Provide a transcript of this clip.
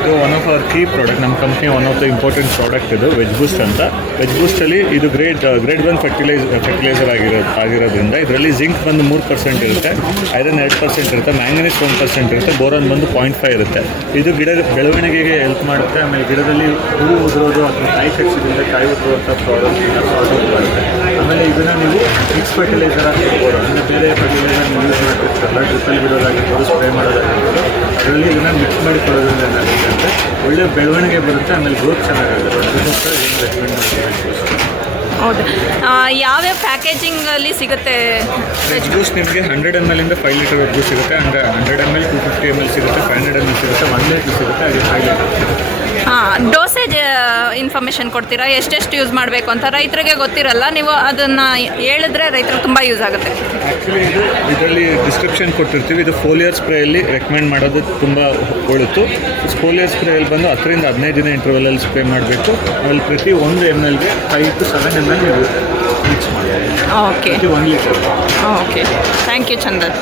ಇದು one of our key product. ನಮ್ಮ company one of the important product ಇದು veg boost ಅಂತ. Veg ಬೂಸ್ಟಲ್ಲಿ ಇದು ಗ್ರೇಡ್ 1 ಫರ್ಟಿಲೈಸರ್ ಆಗಿರೋದ್ರಿಂದ ಇದರಲ್ಲಿ ಜಿಂಕ್ ಬಂದು 3% ಇರುತ್ತೆ, ಐರನ್ 2% ಇರುತ್ತೆ, ಮ್ಯಾಂಗನೀಸ್ 1% ಇರುತ್ತೆ, ಬೋರಾನ್ ಬಂದು 0.5 ಇರುತ್ತೆ. ಇದು ಗಿಡ ಬೆಳವಣಿಗೆಗೆ ಹೆಲ್ಪ್ ಮಾಡುತ್ತೆ. ಆಮೇಲೆ ಗಿಡದಲ್ಲಿ ಹೂವು ಉದುರೋದು ಅಥವಾ ಕಾಯಿ ಕಚ್ಚಿದಿಂದ ಕಾಯಿ ಉದುರುವಂಥ ಪ್ರಾಬ್ಲಮ್ಸ್ನ ಸಾಲ್ವ್ ಔಟ್ ಮಾಡುತ್ತೆ. ಆಮೇಲೆ ಇದನ್ನು ನೀವು ಮಿಕ್ಸ್ ಫರ್ಟಿಲೈಸರ್ ಆಗಿರ್ಬೋದು, ಅಂದರೆ ಬೇರೆ ಫರ್ಟಿಲೈಸರ್ ನೀವು ಯೂಸ್ ಮಾಡ್ತಿರ್ತಾರಲ್ಲ, ಡ್ರಿಪ್ಪಲ್ಲಿ ಬಿಡೋದಾಗಿರ್ಬೋದು, ಸ್ಪ್ರೇ ಮಾಡೋದಾಗಿರ್ಬೋದು, ಅದರಲ್ಲಿ ಇದನ್ನು ಮಿಕ್ಸ್ ಮಾಡಿ ಕೊಡೋದ್ರಿಂದ ಏನಾಗುತ್ತೆ ಅಂದರೆ ಒಳ್ಳೆ ಬೆಳವಣಿಗೆ ಬರುತ್ತೆ. ಆಮೇಲೆ ಗ್ರೋತ್ ಚೆನ್ನಾಗಾಗುತ್ತೆ. ಅದಕ್ಕೋಸ್ಕರ ಏನು ರೆಕಮೆಂಡ್ ಮಾಡ್ತೀವಿ. ಹೌದು. ಯಾವ್ಯಾವ ಪ್ಯಾಕೇಜಿಂಗಲ್ಲಿ ಸಿಗುತ್ತೆ ವೆಜ್ ಬೂಸ್ಟ್? ನಿಮಗೆ 100 ml ಇಂದ 5 ಲೀಟರ್ ವೆಜ್ ಬೂಸ್ಟ್ ಸಿಗುತ್ತೆ. ಅಂದರೆ 100 ml 250 ml ಸಿಗುತ್ತೆ, 500 ml ಸಿಗುತ್ತೆ, 1 ಲೀಟರ್ ಸಿಗುತ್ತೆ, ಹಾಗೆ 5 ಲೀಟರ್. ಡೋಸೇಜ್ ಇನ್ಫಾರ್ಮೇಷನ್ ಕೊಡ್ತೀರಾ, ಎಷ್ಟೆಷ್ಟು ಯೂಸ್ ಮಾಡಬೇಕು ಅಂತ? ರೈತರಿಗೆ ಗೊತ್ತಿರಲ್ಲ, ನೀವು ಅದನ್ನು ಹೇಳಿದ್ರೆ ರೈತರಿಗೆ ತುಂಬ ಯೂಸ್ ಆಗುತ್ತೆ. ಆ್ಯಕ್ಚುಲಿ ಇದರಲ್ಲಿ ಡಿಸ್ಕ್ರಿಪ್ಷನ್ ಕೊಟ್ಟಿರ್ತೀವಿ. ಇದು ಫೋಲಿಯರ್ ಸ್ಪ್ರೇಯಲ್ಲಿ ರೆಕಮೆಂಡ್ ಮಾಡೋದು ತುಂಬ ಒಳಿತು. ಫೋಲಿಯರ್ ಸ್ಪ್ರೇಯಲ್ಲಿ ಬಂದು 10 ರಿಂದ 15 ದಿನ ಇಂಟರ್ವಲಲ್ಲಿ ಸ್ಪ್ರೇ ಮಾಡಬೇಕು. ಆಮೇಲೆ ಪ್ರತಿ 1 mlಗೆ 5 to 7 ml ಮಿಕ್ಸ್ ಮಾಡಿ. Okay, 1 litre. Okay. Thank you Chandan.